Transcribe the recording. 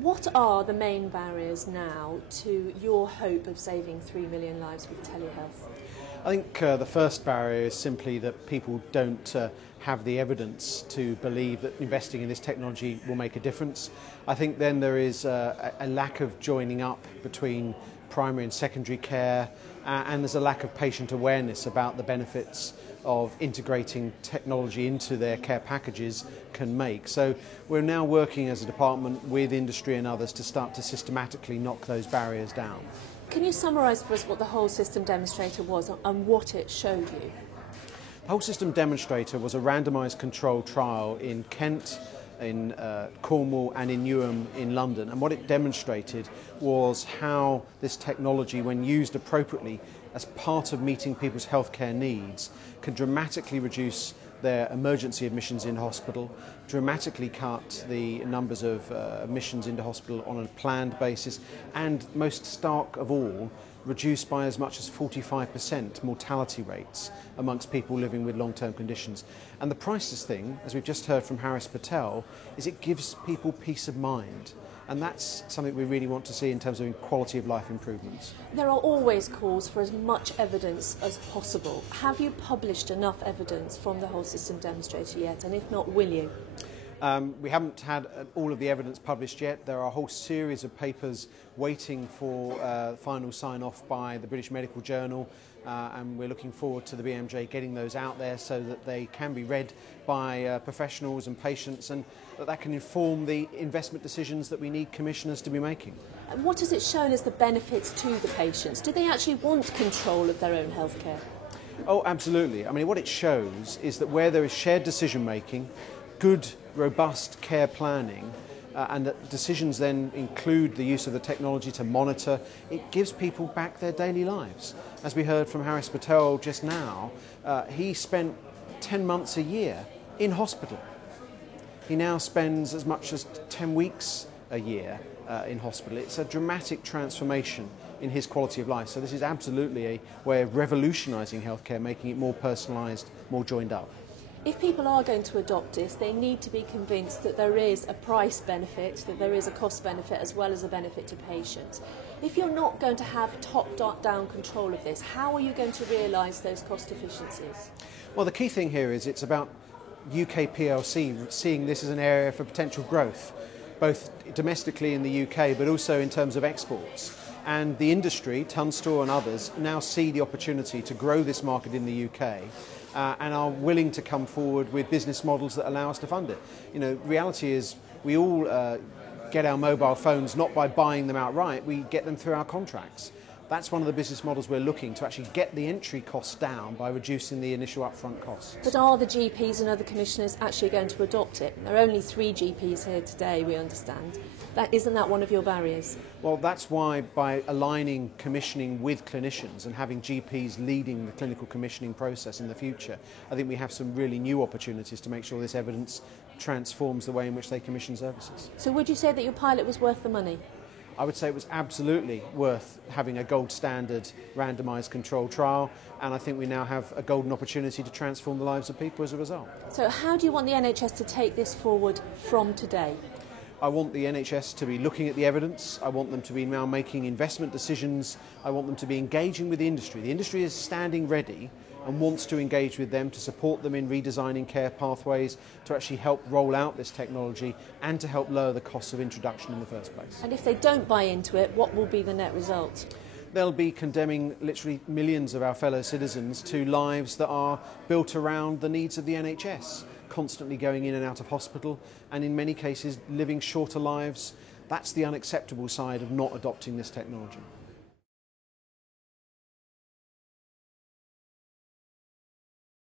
What are the main barriers now to your hope of saving 3 million lives with telehealth? I think the first barrier is simply that people don't have the evidence to believe that investing in this technology will make a difference. I think then there is a lack of joining up between primary and secondary care, and there's a lack of patient awareness about the benefits of integrating technology into their care packages can make. So we're now working as a department with industry and others to start to systematically knock those barriers down. Can you summarise for us what the whole system demonstrator was and what it showed you? The whole system demonstrator was a randomised controlled trial in Kent, in Cornwall and in Newham in London, and what it demonstrated was how this technology, when used appropriately as part of meeting people's healthcare needs, can dramatically reduce their emergency admissions in hospital, dramatically cut the numbers of admissions into hospital on a planned basis, and most stark of all, reduced by as much as 45% mortality rates amongst people living with long-term conditions. And the priceless thing, as we've just heard from Haris Patel, is it gives people peace of mind. And that's something we really want to see in terms of quality of life improvements. There are always calls for as much evidence as possible. Have you published enough evidence from the whole system demonstrator yet? And if not, will you? We haven't had all of the evidence published yet. There are a whole series of papers waiting for final sign-off by the British Medical Journal, and we're looking forward to the BMJ getting those out there so that they can be read by professionals and patients, and that can inform the investment decisions that we need commissioners to be making. And what has it shown as the benefits to the patients? Do they actually want control of their own healthcare? Oh, absolutely. I mean, what it shows is that where there is shared decision-making, good, robust care planning, and that decisions then include the use of the technology to monitor, it gives people back their daily lives. As we heard from Haris Patel just now, he spent 10 months a year in hospital. He now spends as much as 10 weeks a year in hospital. It's a dramatic transformation in his quality of life. So this is absolutely a way of revolutionising healthcare, making it more personalised, more joined up. If people are going to adopt this, they need to be convinced that there is a price benefit, that there is a cost benefit as well as a benefit to patients. If you're not going to have top-down control of this, how are you going to realise those cost efficiencies? Well, the key thing here is it's about UK PLC seeing this as an area for potential growth, both domestically in the UK but also in terms of exports. And the industry, Tunstall and others, now see the opportunity to grow this market in the UK. And are willing to come forward with business models that allow us to fund it. You know, reality is we all get our mobile phones not by buying them outright, we get them through our contracts. That's one of the business models we're looking to actually get the entry costs down by reducing the initial upfront costs. But are the GPs and other commissioners actually going to adopt it? There are only 3 GPs here today, we understand. Isn't that one of your barriers? Well, that's why by aligning commissioning with clinicians and having GPs leading the clinical commissioning process in the future, I think we have some really new opportunities to make sure this evidence transforms the way in which they commission services. So would you say that your pilot was worth the money? I would say it was absolutely worth having a gold standard randomised controlled trial, and I think we now have a golden opportunity to transform the lives of people as a result. So how do you want the NHS to take this forward from today? I want the NHS to be looking at the evidence. I want them to be now making investment decisions. I want them to be engaging with the industry. The industry is standing ready and wants to engage with them to support them in redesigning care pathways, to actually help roll out this technology and to help lower the costs of introduction in the first place. And if they don't buy into it, what will be the net result? They'll be condemning literally millions of our fellow citizens to lives that are built around the needs of the NHS, constantly going in and out of hospital, and in many cases living shorter lives. That's the unacceptable side of not adopting this technology.